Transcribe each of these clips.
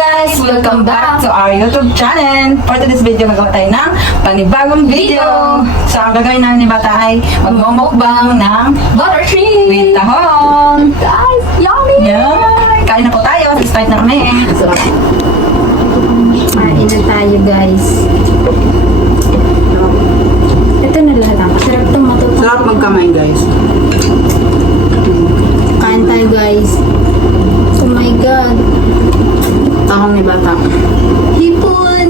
guys! Welcome back to our YouTube channel. For today's video, magawa tayo ng panibagong video. So, ang gagawin namin ni Bata ay magmumukbang ng Butter cheese! with tahong. Guys, yummy! Yeah. Kain na po tayo. Start na kami. Sarap. Kain na tayo, guys. Ito na lahat ang sarap itong matutunan. Sarap magkamay guys. Kain tayo, guys. Tahong ni Bata. Hipon!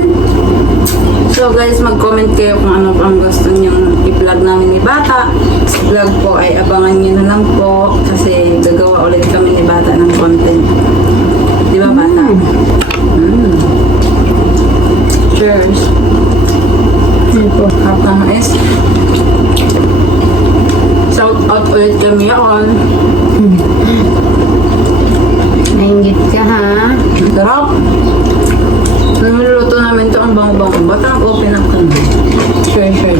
So guys, mag-comment kayo kung ano ang gusto nyong i-vlog namin ni Bata. Sa vlog po ay abangan nyo na lang po kasi gagawa ulit kami ni Bata ng content. Di ba Bata? Mm. Cheers. Ano po? Kapang is. Shout out ulit kami yaon. Nainggit ka, ha? Sarap. Nung niluluto namin ito, ang bango-bango. Ba't ang open up ka na? Sure, sure.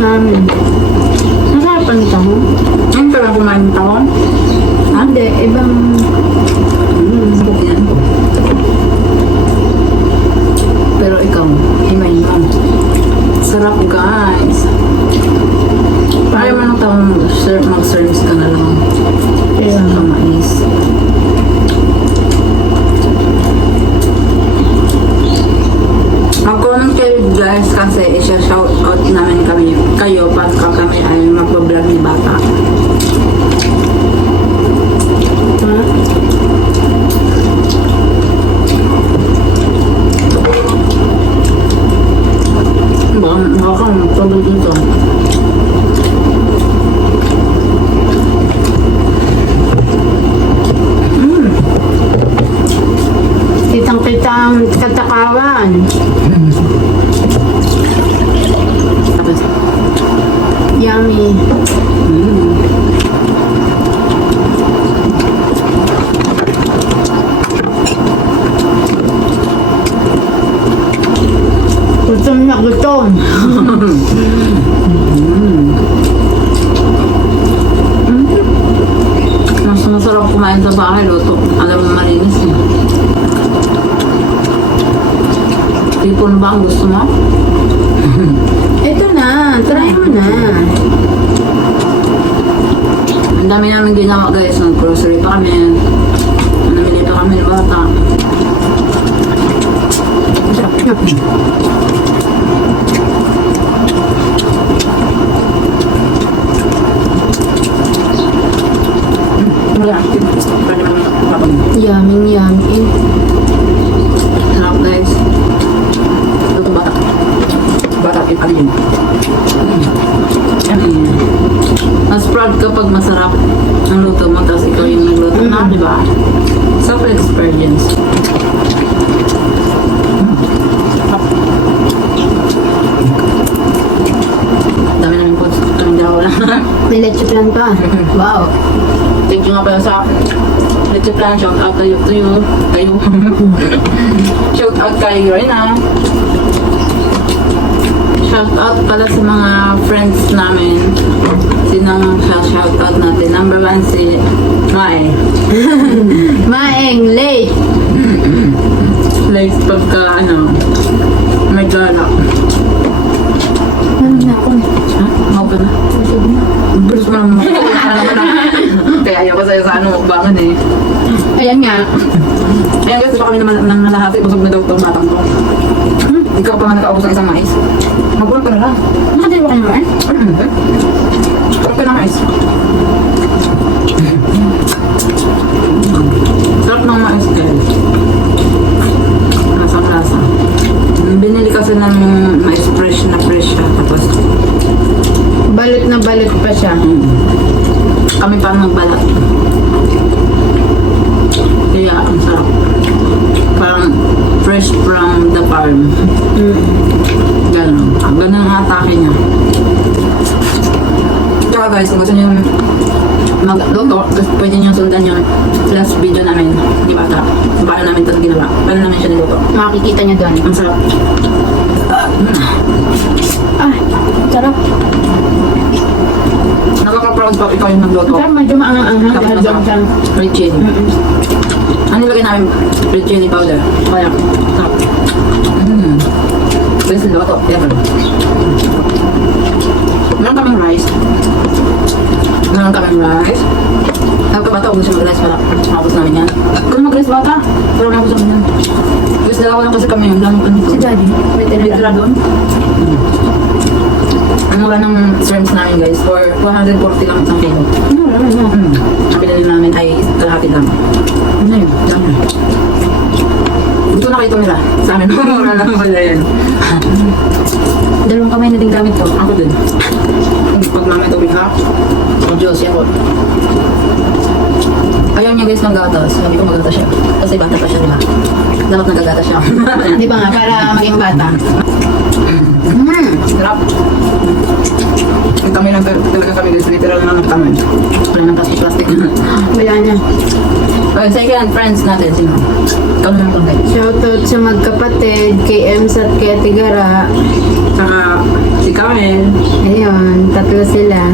Namin. Nasarapan ito, ha? Ang sarap kumain ng tawang. Hindi, ibang... Mm, sarap yan. Pero ikaw, himay mo. Sarap guys. Ayaw mo ng tawang mag-serve, mag-service ka na lang. Kaya, Sa mais. Mag-comment kayo guys kasi isa-shout out namin kami kayo pagka kami ay magbablog ni Bata. ha? Baka, baka magpabag dito. Kitang-kitang katakawan. Tapos, Yummy. Gutom na gutom. mas masarap kumain sa bahay, luto. Alam mo malinis eh. Tipon ba ang gusto mo? Ito na, try mo na. Ang dami namin ginawa guys. Nag-grocery pa kami. Namili pa kami ng bata. Yummy, yummy. Sarap guys. Ito bata. Bata, ano yun? Mas proud kapag masarap ang luto mo tapos ikaw yung nagluto na, di ba? Self-experience. Dami namin po. Kaming dalawa lang. May leche plan pa. wow. Thank you nga pala sa Let's plan. Shout out kayo to you. Kayo. Shout out kay Rena. Shout out pala sa mga friends namin. Sinong shout out natin? Number one si Mai. Maeng late. Like pagka ano, may gala. Ano na ako? Ha? Maupo na. Bilis mo naman. Kaya ayaw ko sa'yo sa ano, mukbangan eh. Ayan nga. Ayan guys, baka kami naman nang nalahati. Busog na daw itong matang ko. Hmm? Ikaw pa nga nakaubos ng isang mais. Magulang ka na lang. Nakadalawa ka naman? Hmm. Sarap ka ng mais. Sarap ng mais guys. Lasang lasa. Binili kasi ng mais fresh na fresh siya. Tapos Balot na balot pa siya. Mm. Kami pa magbalat. Kaya ang sarap. Parang fresh from the farm. Mm. Ganon. Ah, Ganon ang atake niya. Tsaka guys, kung gusto niyo magluto, pwede niyo sundan yung last video namin. Di ba? Ta? Paano namin ito ginawa. Paano namin siya niluto. Makikita niyo doon. Ang sarap. Ah, sarap. Nakaka-proud pag ikaw yung nagluto. Sarap medyo maangang-anghang doon sa... Richie. Mm-mm. Ano nilagay namin? Red chili powder. Kaya, sarap. Mm. Pwede sila ito. Yan. Meron kaming rice. Meron kaming rice. Tapos bata, huwag siya mag-rice pala. Makapos namin yan. Kung mag-rice bata, pero na gusto namin yan. Gusto dalawa lang kasi kami yung dami kami. Si Daddy. May Tira tinatala. doon. Ang mura ng shrimps namin guys, for 140 lang isang kilo. Ano, ano, ano. Hmm. Ang pinili namin ay kalahati lang. Ano yun? Dami. Gusto na kayo tumira. Sa amin, mura lang pala yan. Dalawang kamay na din gamit ko. Ako din. Pag namin tubig ha, ang Diyos, po. Ayaw niya guys ng gatas. Sabi ko magatas siya. Kasi bata pa siya, di ba? Dapat nagagatas siya. Di ba nga, para maging bata. Hmm, sarap. Kami lang talaga kami guys, literal na lang kami. Wala nang plastic-plastic. Wala na. Okay, second friends natin, sino? Ikaw na lang kung Shoutout sa magkapatid, kay Ems at kay Ate Gara. Saka si Kamel. Ayun, tatlo sila.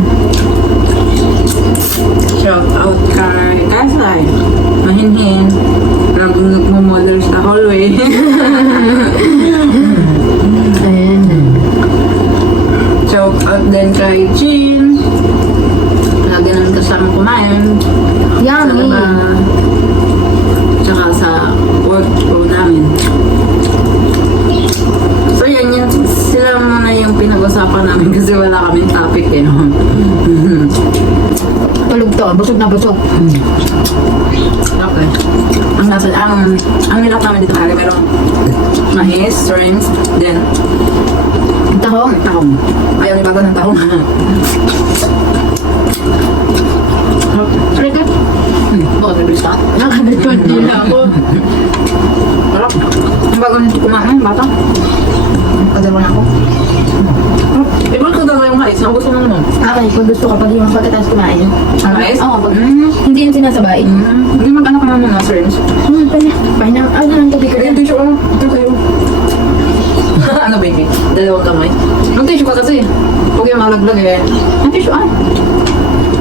Pinag-usapan namin kasi wala kaming topic eh. No? Tulog to, busog na busog. Okay. Ang nasa, ang, ang nilak namin dito kaya meron mais, shrimps, then Tahong. tahong. Ayaw ni bago ng tahong. Ka? Hmm, bakit nabilis ka? Nakabitod nila ako. Sarap. Ang bago nito kumain, bata. Kadalawa na ako. Eh, bakit kadalawa yung mais? Ang gusto mo naman. Okay, kung gusto ka pag yung pagkatapos kumain. Ang mais? Oo, pag Mm. hindi yung sinasabay. Mm. Hindi mag-anak ka naman na shrimps. Hmm, pala. Pahinang, ah, ng tubig ka Kaya rin. tissue ko. Ito kayo. ano baby? Dalawang kamay. Ang tissue ka kasi. Huwag yung malaglag eh. Ang tissue ah.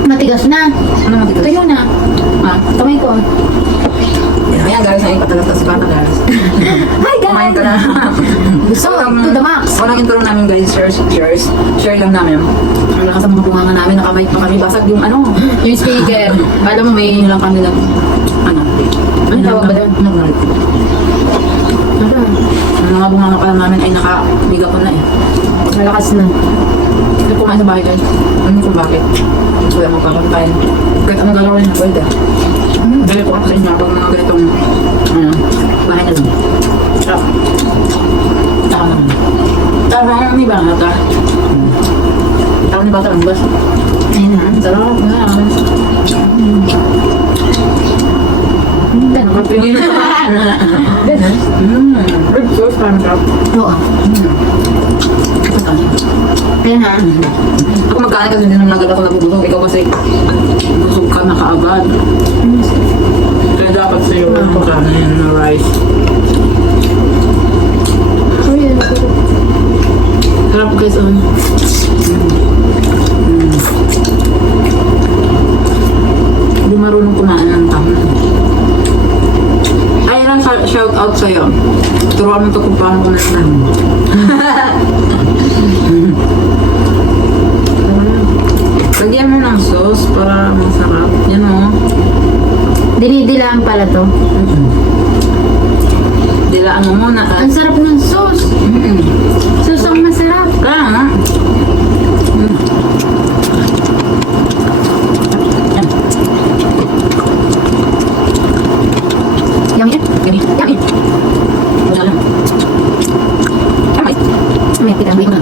Matigas na. Ano matigas? Tuyo na. Ah. Kamay ko. Ayan guys, ang ipatalas si Bata guys. Hi Kumain ka na. Gusto, to the max. Walang intro namin guys, shares, shares. Share lang namin. Wala ka sa mga bunganga namin, nakamay pa kami basag yung ano. Yung speaker. Alam mo, may... Hindi lang kami nag... Ano? Ano tawag ba doon? Nag Ano? Ang mga bunganga pa namin ay nakabiga ko na eh. Malakas na. Hindi kumain sa bahay guys. Ano kung bakit? Wala mo pa kung kain. Kahit anong gagawin na pwede. Dali ko ako sa inyo pag mga ganitong ano, bahay na lang. Sarap. Tama. Tama naman ni Bata. Tama ni Bata ang bas. Ayun na. Sarap. Ganun. Nakapili na. Ganun. Rib sauce parang sarap. Oo. Ayun na. Ako magkain kasi hindi naman agad ako nabubusog. Ikaw kasi busog ka na kaagad. Dapat sa'yo uh, magkain na rice. Ayun. Sarap guys, um. Mm. Hindi marunong kumain ng tama. Ay, lang shout out sa'yo. Turuan mo to kung paano kumain. Lagyan mo ng sauce para masarap. Yan mo. Dinidilaan pala to. Dilaan mo muna. Ang sarap ng sauce. Mm-mm. Sauce ang masarap. Kaya nga. Mm. Yummy. Gani. Yummy. Wala lang. Tama. May kita. May mga.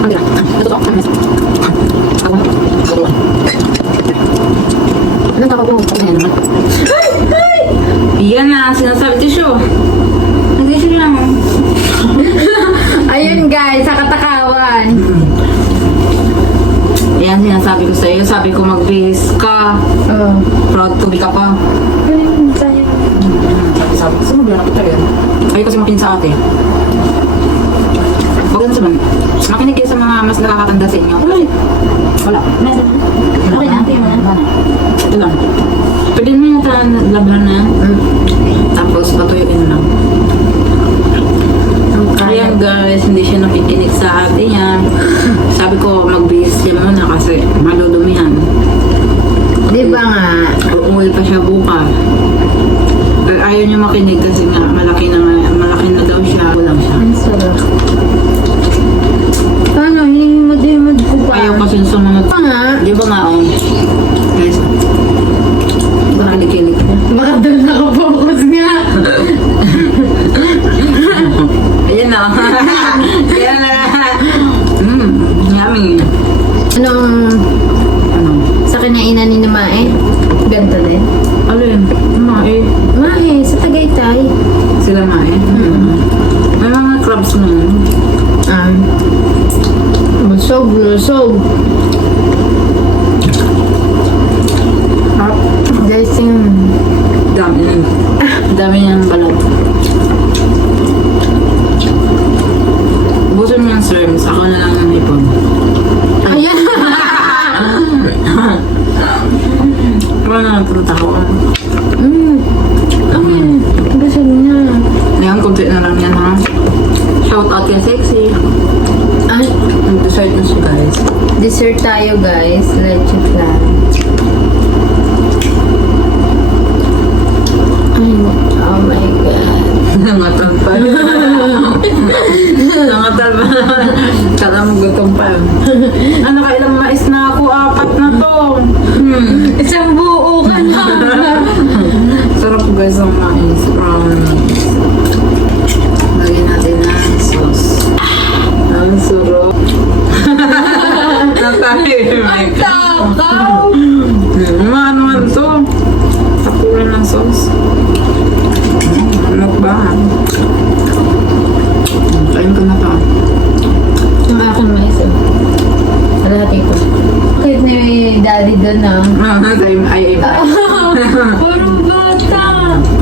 Ang gila. Ah, Ito to. Ang masarap. Ako. Ako. Anong tawag ko? Ayan naman. Yan na, sinasabi tissue. Nag-tissue lang. Ayun guys, sa katakawan. Yan, sinasabi ko mag-base ka. Oo. Proud to be ka pa. Ayun, sayang. Sabi sabi sumabla na kita yun. Ayaw kasi mapin sa ate. Huwag ganun sabihin. Makinig kayo sa mga mas nakakatanda sa inyo. Wala. Wala. Meron na. Okay na, tingnan mo na. Ito lang. Pwede mo yung laban na. Tapos patuyuin lang. Ayan guys, hindi siya nakikinig sa ate niya. Sabi ko, magbihis siya muna kasi maludumihan. Ba nga? Uuwi pa siya bukas. Pero ayaw niya makinig kasi nga malaki na nga, malaki na daw siya. Kulang siya. Ang sarap. Ano, hinimod-himod ko pa. Ayaw kasi sumunod. Pa nga. Di ba nga, oh? Guys, baka nakikinig ko. Baka doon nakapokus nga. Ayan na. Kaya na. Mmm, yummy. Anong Ano? sa kinainan ni Ganto din. Alin? Mae. Mahe, sa Tagaytay. Sila mae. May mga crabs na yun. Um, lusog, lusog. Ah, Guys, yung... Dami na. Dami niyang balat. Busan mo yung serms. Ako na lang ang ipon. Ayan! Ako na lang pumunta ko. mm. Ayan, gusto niya. Ngayon, kunti na lang yan ha. Shout out kay Sexy. Ay, Nag-decide na siya guys. dessert tayo guys. Leche flan.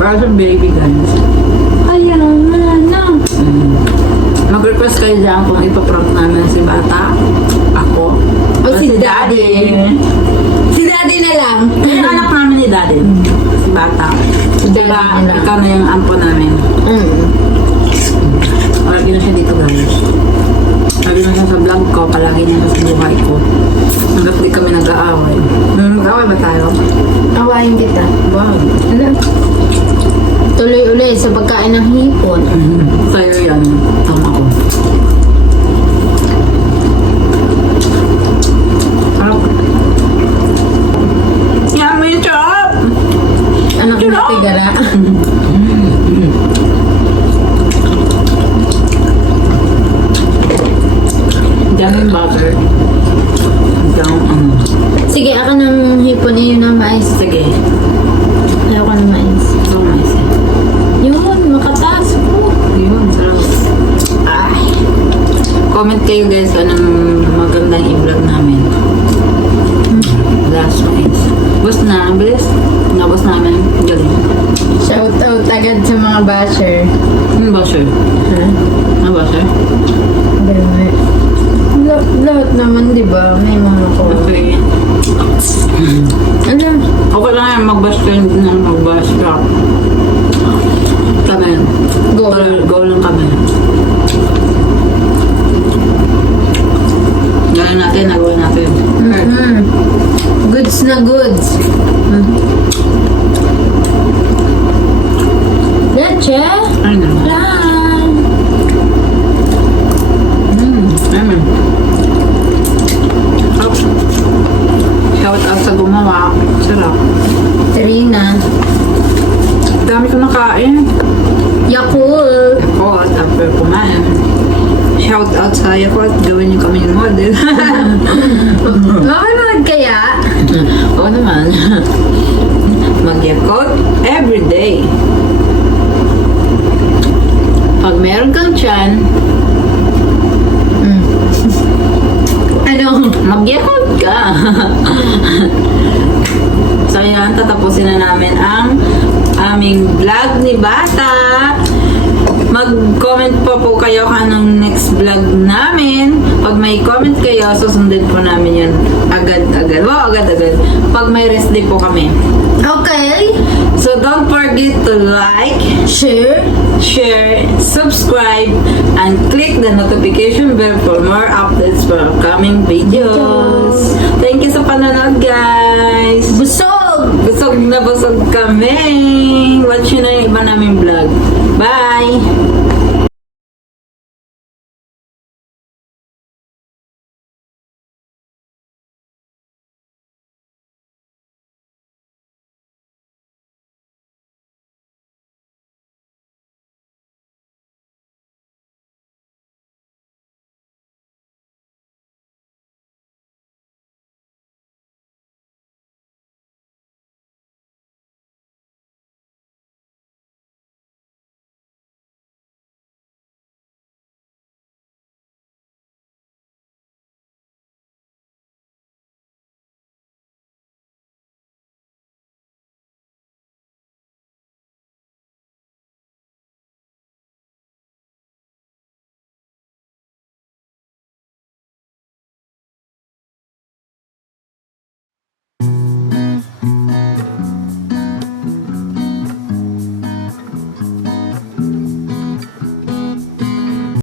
Sa baby guys. Ayaw na na. Mag-request kayo dyan kung ipaprank namin si Bata. Ako. O si Daddy. Si daddy na lang. Yung anak namin ni Daddy. Si Bata. Si Diba, Daddy na lang. ikaw na yung ampo namin. Mm. Palagi na siya dito guys. Palagi na siya sa vlog ko. Palagi na siya sa buhay ko. Hanggat di kami nag-aaway. Hmm, Mag-aaway ba tayo? Awayin kita. Wow. Ano? Tuloy ulit sa pagkain ng hipon. Sa'yo yan. Tama ko. Sarap. Yummy chop! Anak mo tigara. Daming butter. Hanggang ano. Sige, ako ng hipon yun ng mais. Sige. Ayaw ko ng mais. Ito mais eh. Yun, makataas po. Yun, sarap. Ay. Comment kayo guys anong magandang i-vlog namin. Last mais. Bus na, bilis. Nabos namin. Galing. Shout out agad sa mga basher. Ano ba sir? Ha? Ano ba sir? Dami. Lahat, lahat naman, di ba? May mga ko. Okay. Ano? Okay lang yan, mag-bash ka hindi na mag-bash ka. Kami. Go Go, lang. go lang kami. Gawin natin, nagawa natin. Mm-hmm. Goods na goods. Leche? Ay na. Plan. Hmm, amen. Sarap. Shout out sa gumawa. Sarap. Trina. Dami ko nakain. Yakult. Ako, at after kumain. Shout out sa Yakult. Gawin niyo kami yung model. Makanood kaya? Oo naman. Mag-Yakult every day. Pag meron kang tiyan, Mm. ano? mag-Yakult ka. so yan, tatapusin na namin ang aming vlog ni Bata. Mag-comment po po kayo kung anong next vlog may comment kayo, susundin po namin yun agad-agad. Wow, agad-agad. Pag may rest day po kami. Okay. So don't forget to like, share, share, subscribe, and click the notification bell for more updates for upcoming videos. Thank you sa panonood, guys! busog! Busog na busog kami! Watch nyo na yung iba naming vlog. Bye!